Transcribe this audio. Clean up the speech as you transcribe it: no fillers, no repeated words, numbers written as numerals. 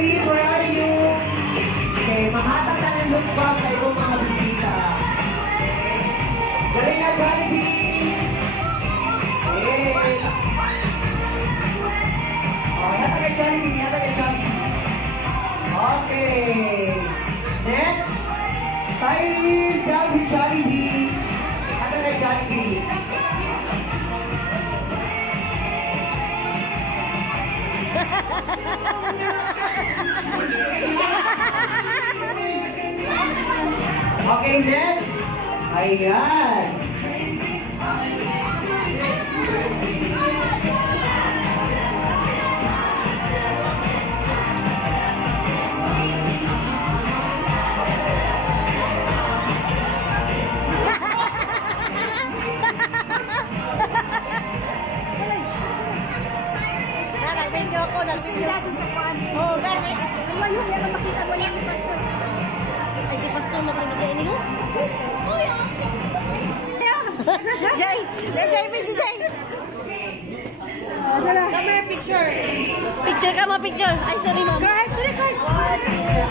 Irene, where are you? Okay, mahatag na ng look back sa ibang mga bisita. Galing na, Jollibee! Okay. Oh, yata kay Jollibee, yata kay Jollibee. Okay. Next. Irene, Jollibee, Jollibee. Yata kay Jollibee. Okay, next. Ayan. Nag-video ako, nag-video ako sa pan. Oo, gano'n. Ayun, yan ang makita mo yan ni Pastor. Ay, si Pastor matulog kayo niyo? Oh, yan. Jay! Jay, busy Jay! Summer picture. Picture ka mo, picture. Ay, sorry ma'am. Correct, correct.